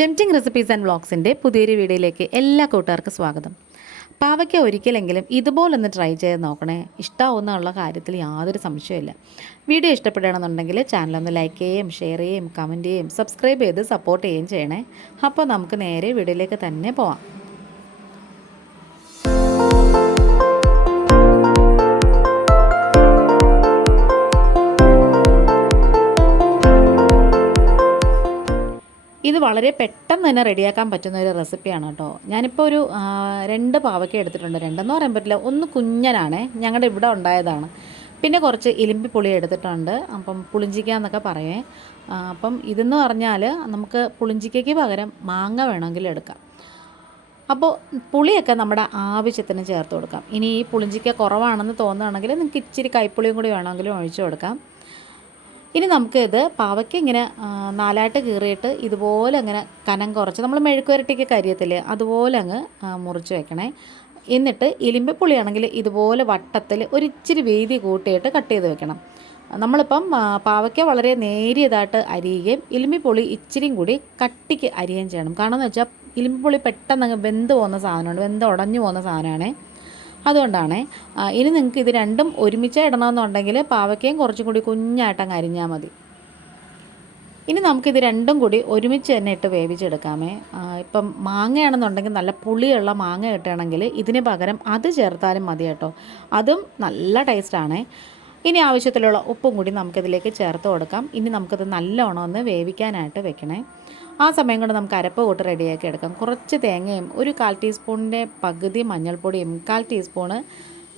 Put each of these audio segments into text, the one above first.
Tempting recipes and വ്ളോഗ്സിന്റെ പുതിയൊരു വീഡിയോയിലേക്ക് എല്ലാ കൂട്ടുകാർക്കും സ്വാഗതം. പാവയ്ക്ക ഒരിക്കലെങ്കിലും ഇതുപോലൊന്ന് ട്രൈ ചെയ്ത് നോക്കണേ. ഇഷ്ടമാവുന്നുള്ള കാര്യത്തിൽ യാതൊരു സംശയമില്ല വീഡിയോ ഇഷ്ടപ്പെടുകയാണെന്നുണ്ടെങ്കിൽ ചാനലൊന്ന് ലൈക്ക് ചെയ്യുകയും ഷെയർ ചെയ്യുകയും കമന്റ് ചെയ്യുകയും സബ്സ്ക്രൈബ് ചെയ്ത് സപ്പോർട്ട് ചെയ്യുകയും ചെയ്യണേ. അപ്പോൾ നമുക്ക് നേരെ വീഡിയോയിലേക്ക് തന്നെ പോവാം. ഇത് വളരെ പെട്ടെന്ന് തന്നെ റെഡിയാക്കാൻ പറ്റുന്ന ഒരു റെസിപ്പിയാണ് കേട്ടോ. ഞാനിപ്പോൾ ഒരു രണ്ട് പാവയ്ക്ക എടുത്തിട്ടുണ്ട്. രണ്ടെന്ന് പറയാൻ പറ്റില്ല. ഒന്ന് കുഞ്ഞനാണ്. ഞങ്ങളുടെ ഇവിടെ ഉണ്ടായതാണ്. പിന്നെ കുറച്ച് ഇലിമ്പി പുളി എടുത്തിട്ടുണ്ട്. അപ്പം പുളിഞ്ചിക്ക എന്നൊക്കെ അപ്പം ഇതെന്ന് പറഞ്ഞാൽ നമുക്ക് പുളിഞ്ചിക്കയ്ക്ക് പകരം മാങ്ങ വേണമെങ്കിൽ എടുക്കാം. അപ്പോൾ പുളിയൊക്കെ നമ്മുടെ ആവശ്യത്തിന് ചേർത്ത് കൊടുക്കാം. ഇനി ഈ പുളിഞ്ചിക്ക കുറവാണെന്ന് തോന്നുകയാണെങ്കിൽ നിങ്ങൾക്ക് ഇച്ചിരി കൈപ്പുളിയും കൂടി വേണമെങ്കിലും ഒഴിച്ചു കൊടുക്കാം. ഇനി നമുക്ക് ഇത് പാവയ്ക്ക് ഇങ്ങനെ നാലായിട്ട് കീറിയിട്ട് ഇതുപോലെ അങ്ങനെ കനം കുറച്ച് നമ്മൾ മെഴുക്കുവരട്ടിക്ക് കരിയത്തില്ലേ അതുപോലെ അങ്ങ് മുറിച്ച് വെക്കണേ. എന്നിട്ട് ഇലിമ്പിപ്പുളിയാണെങ്കിൽ ഇതുപോലെ വട്ടത്തിൽ ഒരിച്ചിരി വീതി കൂട്ടിയിട്ട് കട്ട് ചെയ്ത് വെക്കണം. നമ്മളിപ്പം പാവയ്ക്ക വളരെ നേരിയതായിട്ട് അരിയുകയും ഇലിമ്പിപ്പുളി ഇച്ചിരിയും കൂടി കട്ടിക്ക് അരിയുകയും ചെയ്യണം. കാരണം എന്ന് വെച്ചാൽ ഇലിമ്പിപ്പുളി പെട്ടെന്ന് അങ്ങ് വെന്ത് പോകുന്ന സാധനമാണ് വെന്ത് ഉടഞ്ഞു പോകുന്ന സാധനമാണ്. അതുകൊണ്ടാണ്. ഇനി നിങ്ങൾക്ക് ഇത് രണ്ടും ഒരുമിച്ച് ഇടണമെന്നുണ്ടെങ്കിൽ പാവയ്ക്കയും കുറച്ചും കൂടി കുഞ്ഞായിട്ട് അരിഞ്ഞാൽ മതി. ഇനി നമുക്കിത് രണ്ടും കൂടി ഒരുമിച്ച് തന്നെ ഇട്ട് വേവിച്ചെടുക്കാമേ. ഇപ്പം മാങ്ങയാണെന്നുണ്ടെങ്കിൽ നല്ല പുളിയുള്ള മാങ്ങ കിട്ടുകയാണെങ്കിൽ ഇതിന് പകരം അത് ചേർത്താലും മതി കേട്ടോ. അതും നല്ല ടേസ്റ്റാണ്. ഇനി ആവശ്യത്തിലുള്ള ഉപ്പും കൂടി നമുക്കിതിലേക്ക് ചേർത്ത് കൊടുക്കാം. ഇനി നമുക്കിത് നല്ലോണം ഒന്ന് വേവിക്കാനായിട്ട് വെക്കണേ. ആ സമയം കൊണ്ട് നമുക്ക് അരപ്പ് കൂട്ട് റെഡിയാക്കി എടുക്കാം. കുറച്ച് തേങ്ങയും ഒരു കാൽ ടീസ്പൂണിന്റെ പകുതി മഞ്ഞൾപ്പൊടിയും കാൽ ടീസ്പൂണ്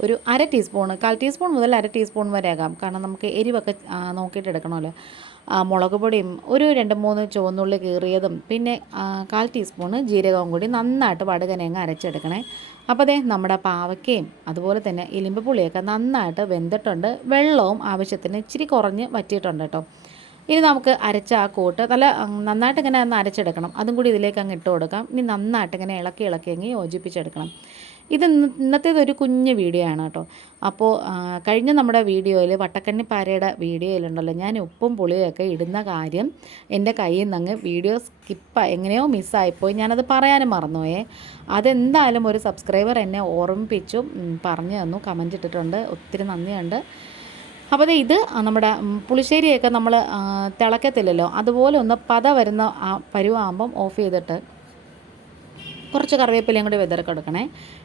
ഒരു അര ടീസ്പൂൺ കാൽ ടീസ്പൂൺ മുതൽ അര ടീസ്പൂൺ വരെ ആകാം. കാരണം നമുക്ക് എരിവൊക്കെ നോക്കിയിട്ട് എടുക്കണമല്ലോ. ആ, മുളക് പൊടിയും ഒരു രണ്ട് മൂന്ന് ചുവന്നുള്ളി കീറിയതും പിന്നെ കാൽ ടീസ്പൂണ് ജീരകവും കൂടി നന്നായിട്ട് വടുകനേങ്ങ അരച്ചെടുക്കണേ. അപ്പോൾ അതേ നമ്മുടെ പാവയ്ക്കയും അതുപോലെ തന്നെ ഇലിമ്പ് പുളിയൊക്കെ നന്നായിട്ട് വെന്തിട്ടുണ്ട്. വെള്ളവും ആവശ്യത്തിന് ഇച്ചിരി കുറഞ്ഞ് വറ്റിയിട്ടുണ്ട് കേട്ടോ. ഇനി നമുക്ക് അരച്ച ആ കൂട്ട് നല്ല നന്നായിട്ട് ഇങ്ങനെ ഒന്ന് അരച്ചെടുക്കണം. അതും കൂടി ഇതിലേക്ക് അങ്ങ് ഇട്ട് കൊടുക്കാം. ഇനി നന്നായിട്ട് ഇങ്ങനെ ഇളക്കി ഇളക്കി അങ്ങ് യോജിപ്പിച്ചെടുക്കണം. ഇത് ഇന്ന് ഇന്നത്തേത് ഒരു കുഞ്ഞ് വീഡിയോ ആണ് കേട്ടോ. അപ്പോൾ കഴിഞ്ഞ നമ്മുടെ വീഡിയോയിൽ വട്ടക്കണ്ണിപ്പാരയുടെ വീഡിയോയിലുണ്ടല്ലോ. ഞാൻ ഉപ്പും പുളിയൊക്കെ ഇടുന്ന കാര്യം എന്റെ കയ്യിൽ നിന്ന് അങ്ങ് വീഡിയോ സ്കിപ്പ് എങ്ങനെയോ മിസ്സായിപ്പോയി. ഞാനത് പറയാനും മറന്നുപോയേ. അതെന്തായാലും ഒരു സബ്സ്ക്രൈബർ എന്നെ ഓർമ്മിപ്പിച്ചു പറഞ്ഞു തന്നു. കമന്റ് ഇട്ടിട്ടുണ്ട്. ഒത്തിരി നന്ദിയുണ്ട്. അപ്പോൾ ഇത് നമ്മുടെ പുളിശ്ശേരിയൊക്കെ നമ്മൾ തിളക്കത്തില്ലല്ലോ. അതുപോലെ ഒന്ന് പത വരുന്ന പരുവാകുമ്പം ഓഫ് ചെയ്തിട്ട് കുറച്ച് കറിവേപ്പിലയും കൂടി വിതറിക്കൊടുക്കണേ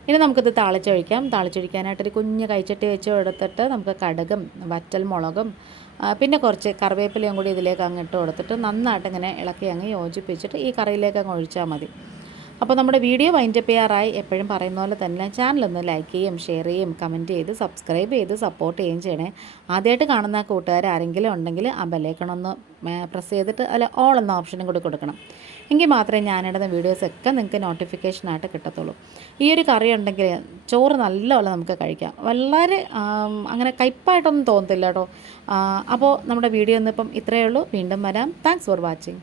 ഇനി നമുക്കിത് താളിച്ചൊഴിക്കാം. താളിച്ചൊഴിക്കാനായിട്ടൊരു കുഞ്ഞ് കൈച്ചട്ടി വെച്ച് എടുത്തിട്ട് നമുക്ക് കടുകും വറ്റൽ മുളകും പിന്നെ കുറച്ച് കറിവേപ്പിലയും കൂടി ഇതിലേക്ക് അങ്ങ് ഇട്ട് കൊടുത്തിട്ട് നന്നായിട്ട് ഇങ്ങനെ ഇളക്കി അങ്ങ് യോജിപ്പിച്ചിട്ട് ഈ കറിയിലേക്ക് അങ്ങ് ഒഴിച്ചാൽ മതി. അപ്പോൾ നമ്മുടെ വീഡിയോ വൈൻഡപ്പ് ചെയ്യാറായി. എപ്പോഴും പറയുന്ന പോലെ തന്നെ ചാനലൊന്ന് ലൈക്ക് ചെയ്യും ഷെയർ ചെയ്യും കമന്റ് ചെയ്ത് സബ്സ്ക്രൈബ് ചെയ്ത് സപ്പോർട്ട് ചെയ്യുകയും ചെയ്യണേ. ആദ്യമായിട്ട് കാണുന്ന കൂട്ടുകാർ ആരെങ്കിലും ഉണ്ടെങ്കിൽ ആ ബെല്ലേക്കണൊന്ന് പ്രസ് ചെയ്തിട്ട് അല്ല ഓൾ എന്ന ഓപ്ഷനും കൂടി കൊടുക്കണം. എങ്കിൽ മാത്രമേ ഞാനിടുന്ന വീഡിയോസൊക്കെ നിങ്ങൾക്ക് നോട്ടിഫിക്കേഷനായിട്ട് കിട്ടത്തുള്ളൂ. ഈ ഒരു കറി ഉണ്ടെങ്കിൽ ചോറ് നല്ലപോലെ നമുക്ക് കഴിക്കാം. വളരെ അങ്ങനെ കയ്പായിട്ടൊന്നും തോന്നത്തില്ല കേട്ടോ. അപ്പോൾ നമ്മുടെ വീഡിയോ ഒന്നിപ്പം ഇത്രയേ ഉള്ളൂ. വീണ്ടും വരാം. Thanks for watching